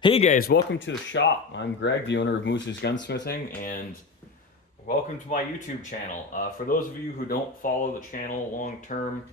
Hey guys, welcome to the shop. I'm Greg, the owner of Mauser's Gunsmithing, and welcome to my YouTube channel. For those of you who don't follow the channel long term,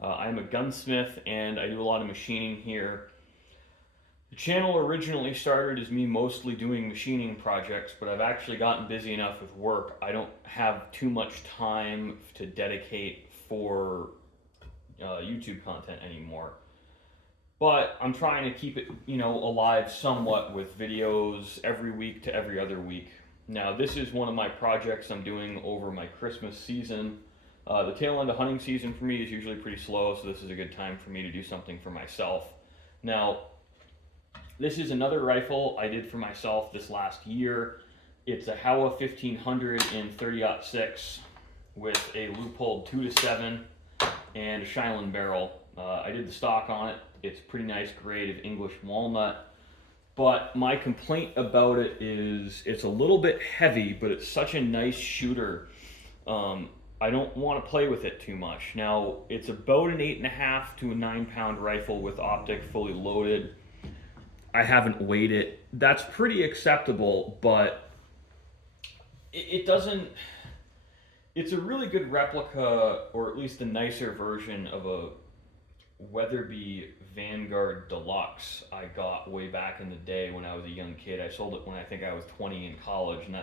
I'm a gunsmith and I do a lot of machining here. The channel originally started as me mostly doing machining projects, but I've actually gotten busy enough with work. I don't have too much time to dedicate for YouTube content anymore. But I'm trying to keep it, alive somewhat with videos every week to every other week. Now, this is one of my projects I'm doing over my Christmas season. The tail end of hunting season for me is usually pretty slow, so this is a good time for me to do something for myself. Now, this is another rifle I did for myself this last year. It's a Howa 1500 in 30-06 with a Leupold 2-7 and a Shiloh barrel. I did the stock on it. It's a pretty nice grade of English walnut. But my complaint about it is it's a little bit heavy, but it's such a nice shooter. I don't want to play with it too much. Now, it's about an 8.5 to a 9 pound rifle with optic fully loaded. I haven't weighed it. That's pretty acceptable, but it doesn't. It's a really good replica, or at least a nicer version of a Weatherby Vanguard Deluxe I got way back in the day when I was a young kid. I sold it when I think I was 20 in college, and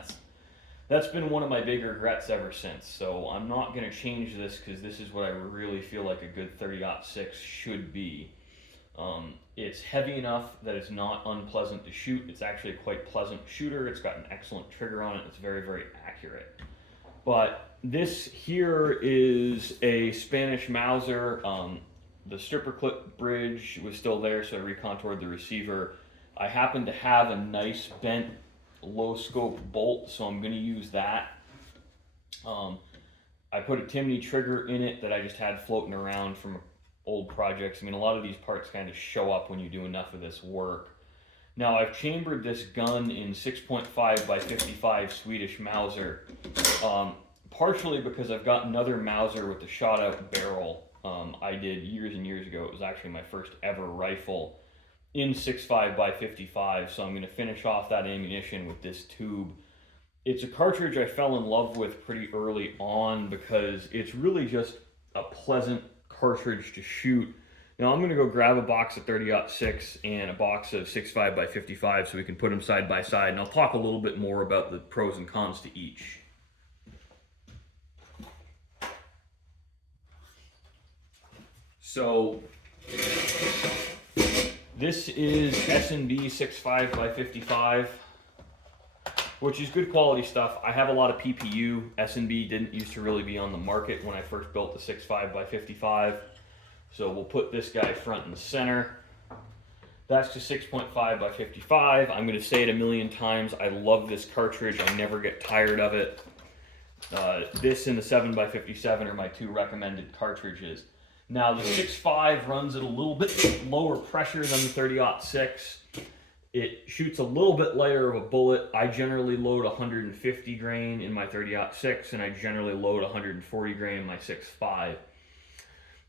that's been one of my big regrets ever since. So I'm not going to change this because this is what I really feel like a good 30-06 should be. It's heavy enough that it's not unpleasant to shoot. It's actually a quite pleasant shooter. It's got an excellent trigger on it. It's very, very accurate. But this here is a Spanish Mauser. The stripper clip bridge was still there, so I recontoured the receiver. I happen to have a nice bent low scope bolt, so I'm going to use that. I put a Timney trigger in it that I just had floating around from old projects. I mean, a lot of these parts kind of show up when you do enough of this work. Now, I've chambered this gun in 6.5 by 55 Swedish Mauser, partially because I've got another Mauser with the shot out barrel I did years and years ago. It was actually my first ever rifle in 6.5 by 55, so I'm going to finish off that ammunition with this tube. It's a cartridge I fell in love with pretty early on because it's really just a pleasant cartridge to shoot. Now I'm going to go grab a box of 30-06 and a box of 6.5 by 55 so we can put them side by side, and I'll talk a little bit more about the pros and cons to each. So this is S&B 6.5 by 55, which is good quality stuff. I have a lot of PPU. S&B didn't used to really be on the market when I first built the 6.5 by 55. So we'll put this guy front and center. That's just 6.5 by 55. I'm going to say it a million times. I love this cartridge. I never get tired of it. This and the 7 by 57 are my two recommended cartridges. Now the 6.5 runs at a little bit lower pressure than the 30-06. It shoots a little bit lighter of a bullet. I generally load 150 grain in my 30-06, and I generally load 140 grain in my 6.5.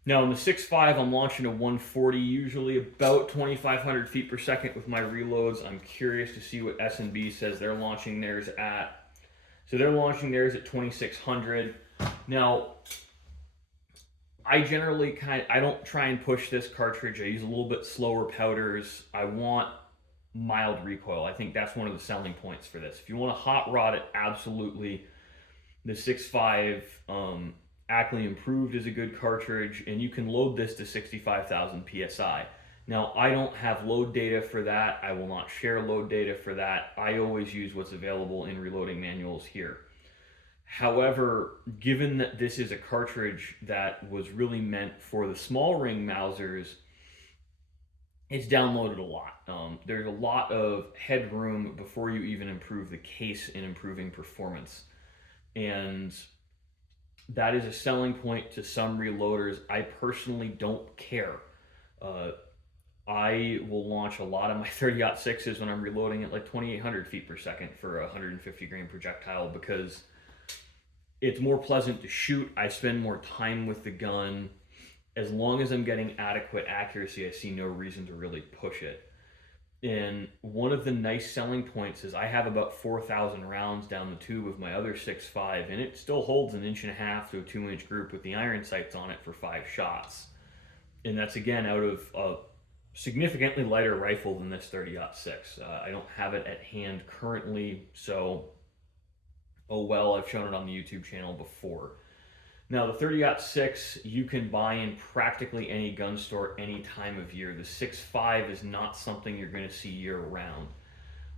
Now in the 6.5, I'm launching a 140, usually about 2,500 feet per second with my reloads. I'm curious to see what S&B says they're launching theirs at. So they're launching theirs at 2,600. Now, I generally I don't try and push this cartridge. I use a little bit slower powders. I want mild recoil. I think that's one of the selling points for this. If you want to hot rod it, absolutely. The 6.5 Ackley Improved is a good cartridge, and you can load this to 65,000 PSI. Now, I don't have load data for that. I will not share load data for that. I always use what's available in reloading manuals here. However, given that this is a cartridge that was really meant for the small ring Mausers, it's downloaded a lot. There's a lot of headroom before you even improve the case in improving performance. And that is a selling point to some reloaders. I personally don't care. I will launch a lot of my 30-06s when I'm reloading at like 2,800 feet per second for a 150 grain projectile because it's more pleasant to shoot. I spend more time with the gun. As long as I'm getting adequate accuracy, I see no reason to really push it. And one of the nice selling points is I have about 4,000 rounds down the tube of my other 6.5, and it still holds an inch and a half to a 2-inch group with the iron sights on it for 5 shots. And that's again out of a significantly lighter rifle than this 30-06. I don't have it at hand currently, so oh well, I've shown it on the YouTube channel before. Now, the 30-06 you can buy in practically any gun store any time of year. The 6.5 is not something you're going to see year round.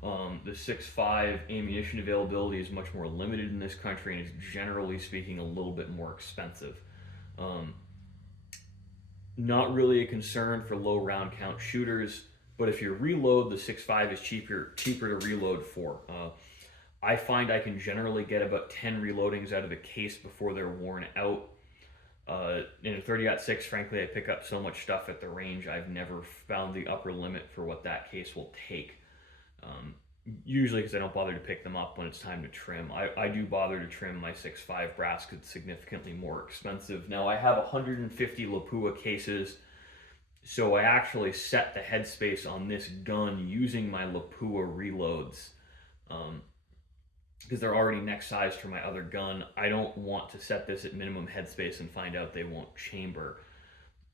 The 6.5 ammunition availability is much more limited in this country and is generally speaking a little bit more expensive. Not really a concern for low round count shooters, but if you reload, the 6.5 is cheaper to reload for. I find I can generally get about 10 reloadings out of a case before they're worn out. In a 30-06, frankly, I pick up so much stuff at the range, I've never found the upper limit for what that case will take. Usually because I don't bother to pick them up when it's time to trim. I do bother to trim my 6.5 brass because it's significantly more expensive. Now, I have 150 Lapua cases, so I actually set the headspace on this gun using my Lapua reloads. Because they're already neck sized for my other gun, I don't want to set this at minimum headspace and find out they won't chamber.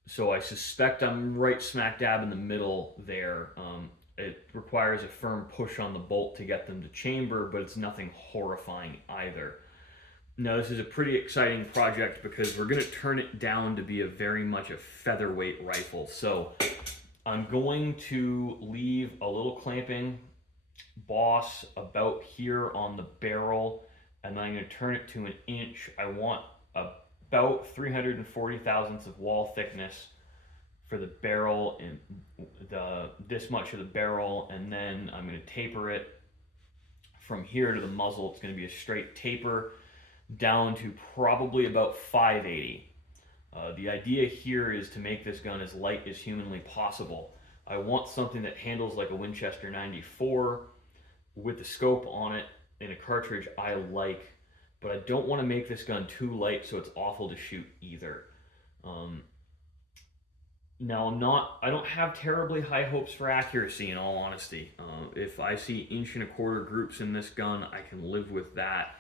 So I suspect I'm right smack dab in the middle there. It requires a firm push on the bolt to get them to chamber, but it's nothing horrifying either. Now, this is a pretty exciting project because we're going to turn it down to be very much a featherweight rifle. So I'm going to leave a little clamping boss about here on the barrel, and then I'm going to turn it to 1 inch. I want about 340 thousandths of wall thickness for the barrel and this much of the barrel, and then I'm going to taper it from here to the muzzle. It's going to be a straight taper down to probably about 580. The idea here is to make this gun as light as humanly possible. I want something that handles like a Winchester 94 with the scope on it in a cartridge I like, but I don't want to make this gun too light so it's awful to shoot either. Now, I don't have terribly high hopes for accuracy in all honesty. If I see 1.25 inch groups in this gun, I can live with that.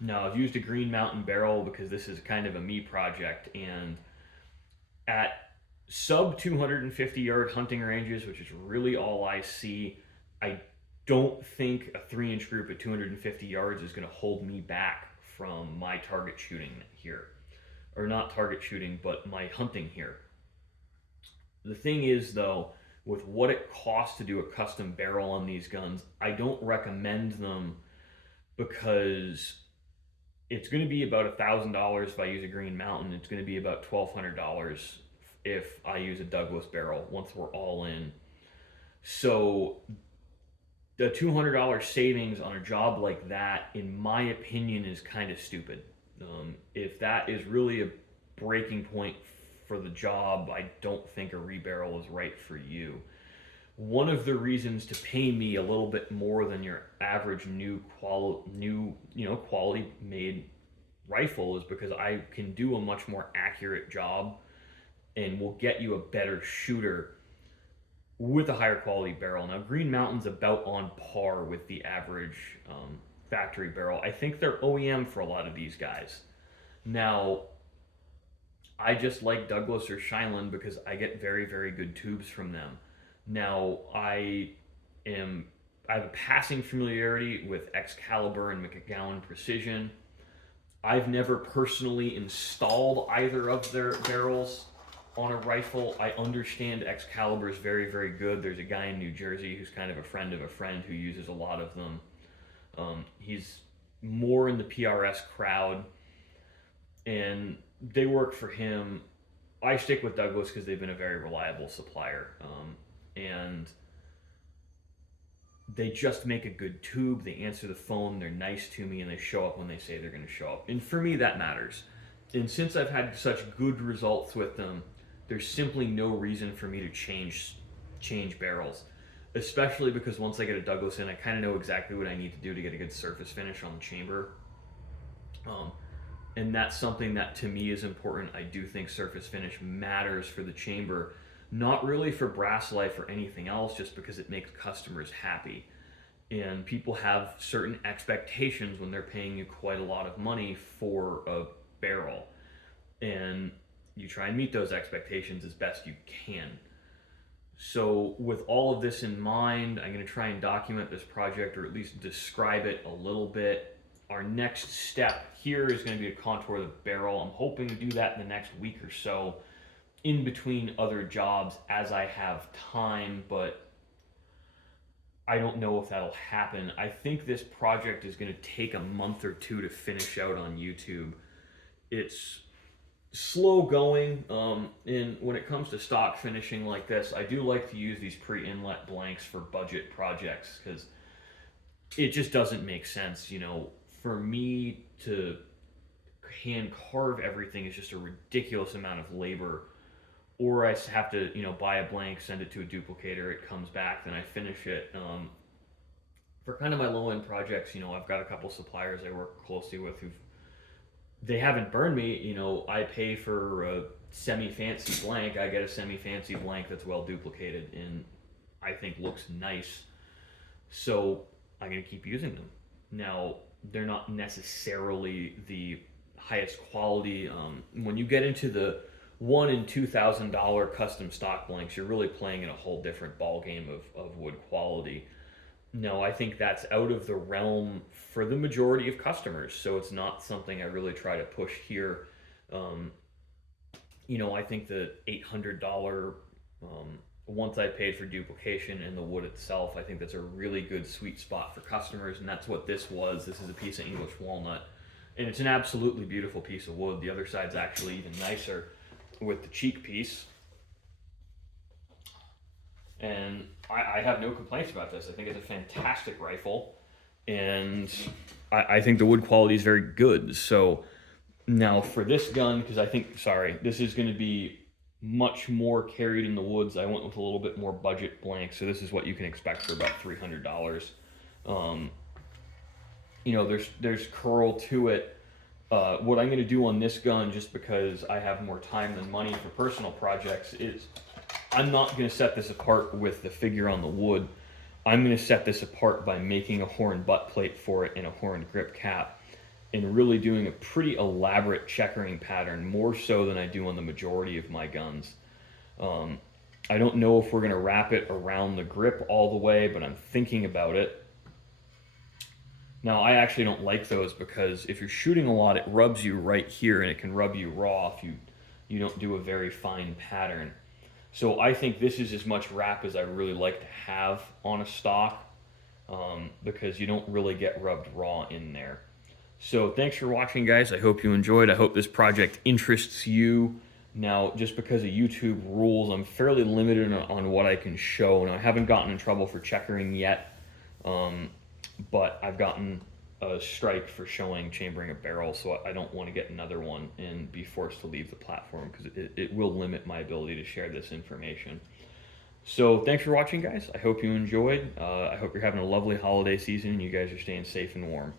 Now, I've used a Green Mountain barrel because this is kind of a me project, and at sub 250 yard hunting ranges, which is really all I see, I don't think a 3-inch group at 250 yards is going to hold me back from my target shooting here. Or not target shooting, but my hunting here. The thing is, though, with what it costs to do a custom barrel on these guns, I don't recommend them because it's going to be about $1,000 if I use a Green Mountain. It's going to be about $1,200 if I use a Douglas barrel once we're all in. So the $200 savings on a job like that, in my opinion, is kind of stupid. If that is really a breaking point for the job, I don't think a rebarrel is right for you. One of the reasons to pay me a little bit more than your average quality made rifle is because I can do a much more accurate job and will get you a better shooter with a higher quality barrel. Now, Green Mountain's about on par with the average factory barrel. I think they're OEM for a lot of these guys. Now, I just like Douglas or Shineland because I get very, very good tubes from them. Now, I have a passing familiarity with Excalibur and McGowan Precision. I've never personally installed either of their barrels on a rifle. I understand Excalibur is very, very good. There's a guy in New Jersey who's kind of a friend who uses a lot of them. He's more in the PRS crowd, and they work for him. I stick with Douglas because they've been a very reliable supplier, and they just make a good tube. They answer the phone, they're nice to me, and they show up when they say they're going to show up. And for me, that matters. And since I've had such good results with them, there's simply no reason for me to change barrels, especially because once I get a Douglas in, I kind of know exactly what I need to do to get a good surface finish on the chamber. And that's something that to me is important. I do think surface finish matters for the chamber. Not really for brass life or anything else, just because it makes customers happy. And people have certain expectations when they're paying you quite a lot of money for a barrel. And you try and meet those expectations as best you can. So, with all of this in mind, I'm going to try and document this project, or at least describe it a little bit. Our next step here is going to be to contour the barrel. I'm hoping to do that in the next week or so, in between other jobs as I have time, but I don't know if that'll happen. I think this project is going to take a month or two to finish out on YouTube. It's slow going, and when it comes to stock finishing like this, I do like to use these pre-inlet blanks for budget projects, because it just doesn't make sense, for me to hand carve everything is just a ridiculous amount of labor. Or I have to, buy a blank, send it to a duplicator, it comes back, then I finish it. For kind of my low end projects, I've got a couple suppliers I work closely with they haven't burned me. I pay for a semi-fancy blank. I get a semi-fancy blank that's well duplicated and I think looks nice. So I'm going to keep using them. Now, they're not necessarily the highest quality. When you get into the $1,000 and $2,000 custom stock blanks, you're really playing in a whole different ball game of wood quality. No, I think that's out of the realm for the majority of customers, so it's not something I really try to push here. I think the $800, once I paid for duplication and the wood itself, I think that's a really good sweet spot for customers, and that's what this was. This is a piece of English walnut, and it's an absolutely beautiful piece of wood. The other side's actually even nicer with the cheek piece. And I have no complaints about this. I think it's a fantastic rifle, and I think the wood quality is very good. So now for this gun, because this is going to be much more carried in the woods, I went with a little bit more budget blank. So this is what you can expect for about $300. There's curl to it. What I'm going to do on this gun, just because I have more time than money for personal projects, is I'm not going to set this apart with the figure on the wood. I'm going to set this apart by making a horn butt plate for it and a horn grip cap, and really doing a pretty elaborate checkering pattern, more so than I do on the majority of my guns. I don't know if we're going to wrap it around the grip all the way, but I'm thinking about it. Now, I actually don't like those, because if you're shooting a lot, it rubs you right here, and it can rub you raw if you don't do a very fine pattern. So I think this is as much wrap as I really like to have on a stock, because you don't really get rubbed raw in there. So thanks for watching, guys. I hope you enjoyed. I hope this project interests you. Now, just because of YouTube rules, I'm fairly limited on what I can show. Now, I haven't gotten in trouble for checkering yet, but I've gotten a strike for showing chambering a barrel, so I don't want to get another one and be forced to leave the platform, because it will limit my ability to share this information. So thanks for watching, guys. I hope you enjoyed. I hope you're having a lovely holiday season and you guys are staying safe and warm.